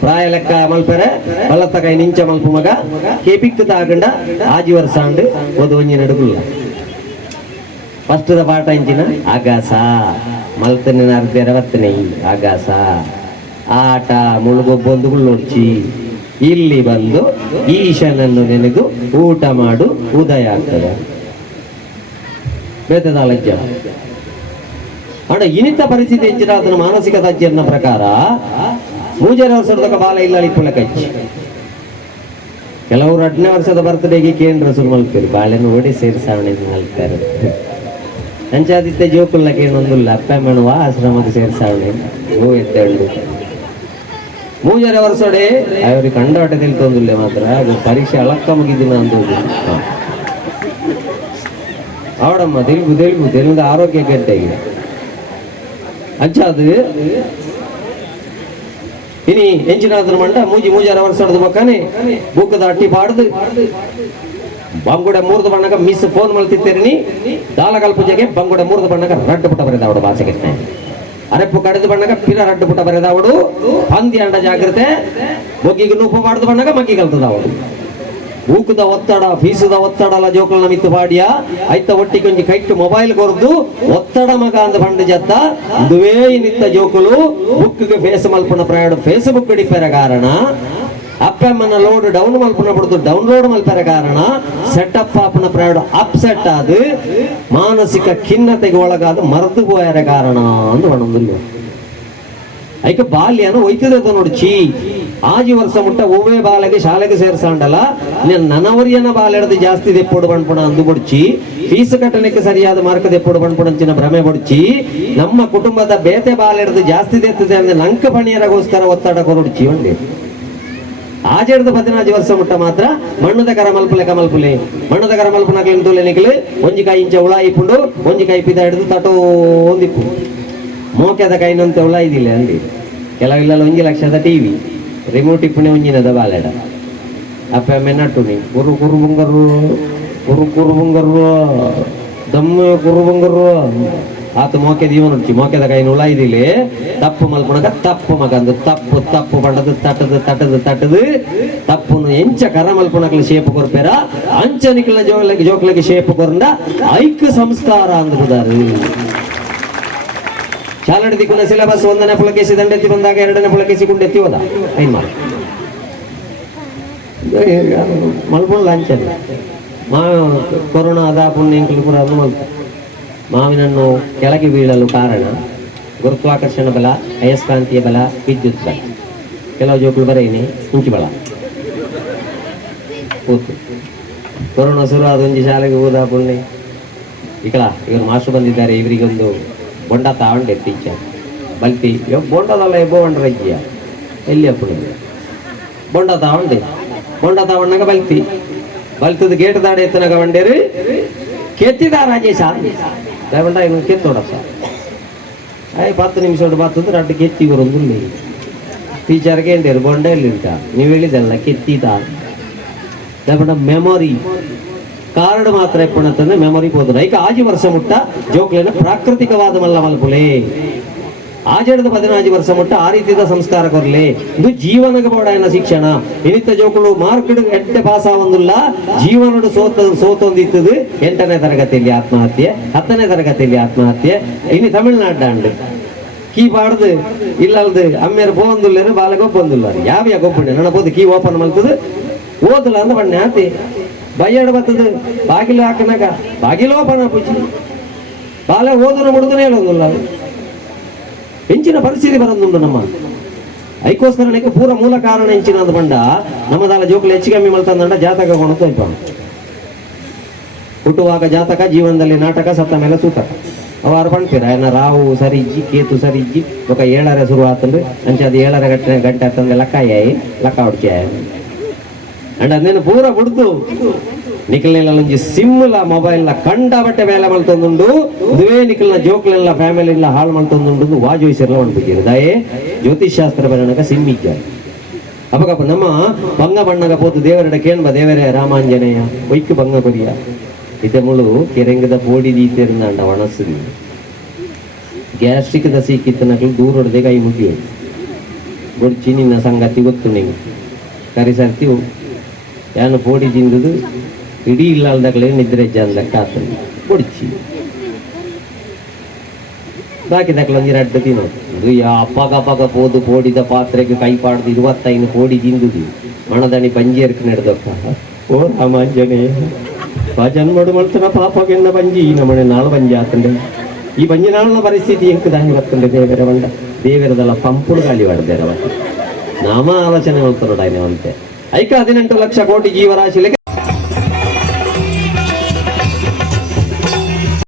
ಪ್ರಾಯಲೆಕ್ಕ ಮಲ್ಪೆರೆ ಬಲ್ಲತ್ತಕಾಯಿ ನಿಂಚ ಮಲ್ಪ ಮಗ. ಕೇಪಿಕ್ ತಾಗಂಡ ತಾಕಂಡ ವರ್ಷ ಅಂಡ್ ಒಂದು ಒಂಜಿ ನಡುಗುಲ್ಲ ದ ಪಾಠ ಇಂಚಿನ ಆಗಾಸ ಮಲ್ತನೆ ಅರ್ಧರವತ್ತನೆ ಆಗಾಸ ಆಟ ಮುಳುಗೊಬ್ಬೊಂದು ಗುಳ್ಳೊಡ್ಚಿ ಇಲ್ಲಿ ಬಂದು ಈಶನನ್ನು ನೆನೆದು ಊಟ ಮಾಡು, ಉದಯ ಆಗ್ತದೆ. ಬೇತದಾಲಜ್ಜ ಅಡ ಇನಿತ ಪರಿಸ್ಥಿತಿ ಹೆಚ್ಚಿನ ಅದನ್ನ ಮಾನಸಿಕ ತಜ್ಞನ ಪ್ರಕಾರ ಮೂಜರ ವರ್ಷದ ಬಾಲ ಇಲ್ಲ ಇಪ್ಪಳ ಕಚ್ಚಿ. ಕೆಲವರು ಹದಿನೇ ವರ್ಷದ ಬರ್ತ್ಡೇಗೆ ಕೇಂದ್ರ ಶುರು ಮಲ್ತೀರಿ ಬಾಳೆನ ಓಡಿ ಸೇರಿಸಾವಣೆ ಮಲ್ತಾರೆ ಅಂಚಾದಿತ್ಯ ಜೋಕುಲ್ಲಕ್ಕೆ ಏನೊಂದಿಲ್ಲ ಅಪ್ಪ ಮಣುವ ಆಶ್ರಮಕ್ಕೆ ಸೇರಿಸಾವಣೆ ಹೂ ಎತ್ತೇಳು ಮೂಜರ ವರ್ಷಡೆ ಅವ್ರಿಗೆ ಕಂಡಾಟ ತಿಳ್ತೊಂದಿಲ್ಲ ಮಾತ್ರ. ಅದು ಪರೀಕ್ಷೆ ಅಳಕ್ಕ ಮುಗಿದಿನ ಅಂದೋದು ಅವಡಮ್ಮ ತೆಲುಗು ತೆಲುಗು ತೆಲುಗು ಆರೋಗ್ಯ ಕೆಟ್ಟಾಗಿ ಇನಿ ಎಂಚಿನಾದ್ರ ಮಂಡ ಮೂಜಿ ಮೂಜಾರ ವರ್ಷದ ಬಕ್ಕನೆ ಬೂಕದ ಅಟ್ಟಿ ಪಾಡ್ದು. ಬಂಗುಡೆ ಮೂರ್ದ ಬಣ್ಣಗ ಮಿಸ್ ಫೋನ್ ಮಲ್ತಿತ್ತೇರಿನಿ ದಾಲಗಲ್ ಪೂಜೆಗೆ ಬಂಗುಡೆ ಮೂರ್ದ ಬಣ್ಣಗ ರಡ್ಡು ಪುಟ ಬರೆದ ಅವಡು ಭಾಷೆಗೆ ಅರೆಪ್ಪು ಕಡಿದು ಬಣ್ಣಗ ಪಿರ ರಡ್ಡು ಪುಟ ಬರೆದ ಅವಡು. ಪಂದಿ ಅಂಡ ಜಾಗ್ರತೆ. ಬೊಗ್ಗಿಗೆ ನೂಪು ಮಾಡಿದ ಬಣ್ಣಗ ಮಗ್ಗಿ ಕಲ್ತದ ಅವಡು. ಊಕದ ಒತ್ತಡ, ಫೀಸದ ಒತ್ತಡ ಅಲ್ಲ ಜೋಕಲ್ನ ಮಿತ್ತು ಪಾಡಿಯ. ಐತ ಒಟ್ಟಿ ಕೊಂಚ ಕೈಟ್ ಮೊಬೈಲ್ ಕೊರದು, ಒತ್ತಡ ಮಗ ಅಂದ ಪಂಡ ಜತ್ತ. ದುವೇ ನಿತ್ತ ಜೋಕುಲು ಬುಕ್ಗೆ ಫೇಸ್ ಮಲ್ಪನ ಪ್ರಯಾಣ ಫೇಸ್ಬುಕ್ ಹಿಡಿಪರ ಕಾರಣ. ಅಪ್ಪಮ್ಮನ ಲೋಡ್ ಡೌನ್ ಮಲ್ಪನ ಬಿಡುದು ಡೌನ್ಲೋಡ್ ಮಲ್ಪರ ಕಾರಣ. ಸೆಟಪ್ ಆಪನ ಪ್ರಯಾಣ ಅಪ್ಸೆಟ್ ಆದ, ಮಾನಸಿಕ ಖಿನ್ನತೆಗೆ ಒಳಗಾದ ಮರೆತು ಕಾರಣ ಅಂತ ಒಂದು ಐಕ ಬಾಲ್ಯನ ಒಯ್ತದ ನೋಡ್ಚಿ ಆಜಿ ವರ್ಷ ಮುಟ್ಟ ಒವ್ವೇ ಬಾಲಗೆ ಶಾಲೆಗೆ ಸೇರ್ಸಾಂಡಲ್ಲ? ಬಾಲೆಡ್ದು ಜಾಸ್ತಿ ದೆಪ್ಪೊಡು ಬಣ್ಪುಣ ಅಂದು ಬಡ್ಚಿ. ಫೀಸ್ ಕಟ್ಟಣಕ್ಕೆ ಸರಿಯಾದ ಮಾರ್ಕ್ ದೆಪ್ಪೊಡು ಬಣ್ಪುಣಂಚಿನ ಭ್ರಮೆ ಬಡ್ಚಿ. ನಮ್ಮ ಕುಟುಂಬದ ಬೇತೆ ಬಾಲೆಡ್ದು ಜಾಸ್ತಿ ದೆತ್ತದೆ ಅಂದ್ರೆ ನಂಕ ಪಣಿಯರಗೋಸ್ಕರ ಒತ್ತಡ ಕೊರಡ್ಚಿ ಒಂದೇ. ಆಜೆಡ್ದು ಪದಿನಾಜು ವರ್ಷ ಮುಟ್ಟ ಮಾತ್ರ ಮಣ್ಣದ ಕರ ಮಲ್ಪಲೆ ಕಮಲ್ಪುಲೆ. ಮಣ್ಣದ ಕರ ಮಲ್ಪನ ಕ್ಲಿಂತುಲೆ ನಿಕಲು. ಒಂಜಿ ಕಾಯಿ ಇಂಚ ಉಳ ಇಪ್ಪುಂಡು. ಒಂಜಿ ಕಾಯಿ ಪಿದ ಹಿಡಿದು ತಟೋ ಒಂದಿಪ್ಪು. ಮೋಕೆದ ಕೈನಂತೆ ಉಳ ಇದಿಲ್ಲ ಅಂದಿ. ಕೆಲವಿಲ್ಲ ಒಂಜಿ ಲಕ್ಷದ ಟಿವಿ ರಿಮೋಟ್ ಇಪ್ಪುಣೆ ಒಂಜಿನದ ಬಾಲೆಡ ಅಪ್ಪ ಮೆನ್ನಟ್ಟು ಗುರು ಗುರು ಬುಂಗರು ಕುರು ಕುರು ಬುಂಗರು ಗುರು ಕುರು ಬುಂಗರು ಆತ ಮೋಕೆ ದೀವನ ಉಂಟು ಮೋಕೆದ ಕೈ ಹುಳ ತಪ್ಪು ಮಲ್ಪುನಕ ತಪ್ಪು ಮಗ ಅಂದು ತಪ್ಪು ತಪ್ಪು ಪಂಡದು ತಟ್ಟದು ತಟ್ಟದು ತಟ್ಟದು ತಪ್ಪುನು ಎಂಚ ಕರ ಮಲ್ಪುಣಕ್ಲ ಶೇಪ್ ಕೊರ್ಪೆರ ಅಂಚ ನಿಕ್ಲ ಜೋಕ್ಲಗೆ ಜೋಕ್ಲಗೆ ಶೇಪ್ ಕೊರಂಡ ಐಕ್ಯ ಸಂಸ್ಕಾರ ಅಂದ್ಬಿದಾರು ಶಾಲೆ ದಿಕ್ಕುನ ಸಿಲೆಬಸ್ ಒಂದನೇ ಪುಳಕೇಸಿ, ದಂಡೆತ್ತಿ ಬಂದಾಗ ಎರಡನೇ ಪುಳಕೇಸಿ ಗುಂಡೆತ್ತಿ ಹೋದ. ಐನ್ ಮಾಡಿ? ಮಲ್ಪುಣ ಲಾಂಚಲ್ಲ ಮಾ, ಕೊರೋನಾ ಅದ ಪುಣ್ಯ ಕೂಡ ಅದು ಮಲ್ಪ. ಮಾವಿನನ್ನು ಕೆಳಗೆ ಬೀಳಲು ಕಾರಣ ಗುರುತ್ವಾಕರ್ಷಣ ಬಲ ಅಯಸ್ಕಾಂತೀಯ ಬಲ, ವಿದ್ಯುತ್ ಬಲ. ಕೆಲವು ಜೋಕುಳು ಬರೇನಿ ಮುಂಚಿ ಬಲ. ಕೂತು. ಕೊರೋನಾ ಶುರು ಅದೊಂದು ಶಾಲೆಗೆ ಹೋದ ಪುಣ್ಯ. ಇಕಳ ಇವರು ಮಾಸ್ಟರ್ ಬಂದಿದ್ದಾರೆ, ಇವರಿಗೊಂದು ಬೊಂಡ ತಾವಂಡೆ ಟೀಚರ್ ಬಲ್ತಿ ಇವಾಗ ಬೊಂಡದಲ್ಲ ಎಬ್ಬೋ ಬಂಡ್ರ ಅಜ್ಜಿಯ ಎಲ್ಲಿ ಅಪ್ಪಳು ಬೊಂಡ ತಾವಂಡೆ ಬೊಂಡ ತಾವಣ್ಣಗ ಬಲ್ತಿ ಬಲ್ತದ ಗೇಟ್ ದಾಡೆ ಎತ್ತನಗ ಬಂಡೇರು ಕೆತ್ತಿದ ರಾಜೇಶ ದಯವಂಡ ಇನ್ನು ಕೆತ್ತೋಡಪ್ಪ ಆಯ್ ಪತ್ತು ನಿಮಿಷ ಬರ್ತದ ರಡ್ಡು ಕೆತ್ತಿ ಬರೋದು ಟೀಚರ್ಗೆ ಎಂಡೇರು ಬೊಂಡ ಎಲ್ಲಿ ಉಂಟ ನೀವು ಹೇಳಿದಲ್ಲ ಕೆತ್ತಿದ ದಯವಂಡ ಮೆಮೊರಿ ಕಾರ್ಡ್ ಮಾತ್ರ ಎಪ್ಪಣ್ಣ ಮೆಮೊರಿ മെമ്മറി പോകുന്നുണ്ട് ಆಜಿ ವರ್ಷ ಮುಟ್ಟ? ಜೋಕ್ಲೇನ ಪ್ರಾಕೃತಿಕವಾದ ಮಲ್ಲ മൽപുലേ ಆಜಡದ ಪದಿನಾಜಿ ವರ್ಷ ಮುಟ್ಟ, ಆ ರೀತಿಯ ಸಂಸ್ಕಾರ ಕೊರಲಿ. ಇದು ಜೀವನಕ್ಕೆ ಬೋಡಾಯನ ಶಿಕ್ಷಣ. ಇನಿತ ಜೋಕುಳು ಮಾರ್ಕ್ ಎಂಟೆ ಪಾಸ್ ಆವಂದಿಲ್ಲ. ಜೀವನ ಸೋತ, ಸೋತೊಂದಿತ್ತದು ಎಂಟನೇ ತರಗತಿಯಲ್ಲಿ ಆತ್ಮಹತ್ಯೆ, ಹತ್ತನೇ ತರಗತಿಯಲ್ಲಿ ಆತ್ಮಹತ್ಯೆ. ಇನ್ನು ತಮಿಳ್ನಾಡು ಕೀ ಪಾಡ್ದು, ಇಲ್ಲಲ್ದು, ಅಮ್ಮೇರು ಪೋಂದಿಲ್ಲೇನು ಬಾಲಗೊಬ್ಬಂದಿಲ್ಲ. ಯಾವ ಯಾಕೊಬ್ಬಣ್ಣೆ ನನ್ನ ಬೋದು ಕೀ ಓಪನ್ ಮಲ್ತದ. ಓದಲ್ಲ ಅಂದ್ರೆ ಬಣ್ಣ ಆತಿ ಬಯ್ಯಾಡ ಬರ್ತದೆ. ಬಾಗಿಲು ಹಾಕನಾಗ ಬಾಗಿಲು ಪಣ ಪೂಜೆ ಬಾಲ ಓದನ ಮುಡಿದನೇ ಹೇಳೋದಿಲ್ಲ ಹೆಂಚಿನ ಪರಿಸ್ಥಿತಿ ಬರೋದುಂಟು ನಮ್ಮ. ಐಕೋಸ್ಕರ ನನಗೆ ಪೂರ ಮೂಲ ಕಾರಣ ಹೆಂಚಿನ ಅಂದ ಬಂಡ ನಮ್ಮದಾಲ ಜೋಕುಲು ಹೆಚ್ಚು ಕಮ್ಮಿ ಮಲ್ತಂದಂಡ ಜಾತಕ ಕೊಣತ ಇಪ್ಪ ಹುಟ್ಟುವಾಗ ಜಾತಕ, ಜೀವನದಲ್ಲಿ ನಾಟಕ, ಸತ್ತ ಮೇಲೆ ಸೂತಕ ಅವಾರು ಪಣ್ತೀರ? ಏನ ರಾವು ಸರಿಜ್ಜಿ, ಕೇತು ಸರಿಜ್ಜಿ ಒಕ ಏಳರ ಶುರು ಆತಂದ್ರೆ ಅಂಚೆ ಅದು ಏಳರ ಗಂಟೆ ಗಂಟೆ ಆತಂದ್ರೆ ಲಕ್ಕಾಯಿ ಲಕ್ಕ ಹೊಡ್ಚಾಯ ಅಂಡ್ ಅದನ್ನು ಪೂರ పుడుతు నిఖిల ಒಂಜಿ ಸಿಮ್ಲ ಮೊಬೈಲ್ನ ಕಂಡ ಬಟ್ಟೆ ಮೇಲೆ ಮಲ್ತೊಂದುಂಡು ಇದುವೇ ನಿಖಲ್ನ ಜೋಕ್ಲೆಲ್ಲ ಫ್ಯಾಮಿಲಿ ಎಲ್ಲ ಹಾಳ್ ಮಲ್ತೊಂದುಂಡು ವಾಜೋಯಿಸಿರ್ಲ ಹೊಂಡ್ಬಿಟ್ಟಿರು ದಯೆ ಜ್ಯೋತಿಷ್ ಶಾಸ್ತ್ರ ಬರಣಕ ಸಿಮ್ಮಿಜ್ಜ ಅಪಕಪ್ಪ ನಮ್ಮ ಬಂಗ ಬಣ್ಣಗ ಪೋತು ದೇವರಡ ಕೇಳ್ಬ ದೇವರೇ ರಾಮಾಂಜನೇಯ ಒಯ್ಕು ಬಂಗ ಕೊರಿಯ ಇತ್ತೆ ಮುಳು ಕೆರೆಂಗದ ಪೋಡಿ ದೀತಿರ್ನಾಂಡ ಒಣಸುದು ಗ್ಯಾಸ್ಟ್ರಿಕ್ ದ ಸೀಕಿತ್ತನಕಲು ದೂರ ಹೊಡೆದೇ ಕೈ ಮುಗಿಯೋದು ಬೊಡ್ಚಿ ನಿನ್ನ ಸಂಗತಿ ಗೊತ್ತು ನಿಂಗೆ ಕರಿ ಸರ್ತಿವು ಯಾನು ಪೋಡಿ ತಿಂದದು, ಇಡೀ ಇಲ್ಲಲ್ದಾಗಲೇ ನಿದ್ರೆ ಜಾನ್ ಲೆಕ್ಕ ಆತಂದು ಬಾಕಿ ಬಾಕಿ ಒಂದಿನ ಎರಡು ದಿನ ಇದು ಅಪ್ಪಗ ಪಗ ಪೋದು ಪೋಡಿದ ಪಾತ್ರೆಗೆ ಕೈ ಪಾಡ್ದು ಇರುವತ್ತೈನು ಪೋಡಿ ಜಿಂದುದು ಮಣದಣಿ ಪಂಜಿಯರ್ಕ್ ನಡೆದಪ್ಪ. ಓ ರಾಮಾಂಜನೇ. ಭಜನ್ ಮಾಡು ಮಳ್ತನ ಪಾಪಗೆನ್ನ ಬಂಜಿ. ಈ ನಮ್ಮನೆ ನಾಳು ಬಂಜಿ ಆತಂಡೆ. ಈ ಬಂಜಿ ನಾಳಿನ ಪರಿಸ್ಥಿತಿ ಎಂಕ್ ದಾಹಿ ಬರ್ತಂಡೆ ದೇವರ ಬಂಡ. ದೇವರದಲ್ಲ ಪಂಪುಳು ಗಾಳಿ ಹೊಡೆದೇರವ ನಾಮ ಆಲೋಚನೆ ಮಾಡ್ತಾರೋಡ ಅಂತೆ ಐಕ ಹದಿನೆಂಟು ಲಕ್ಷ ಕೋಟಿ ಜೀವರಾಶಿ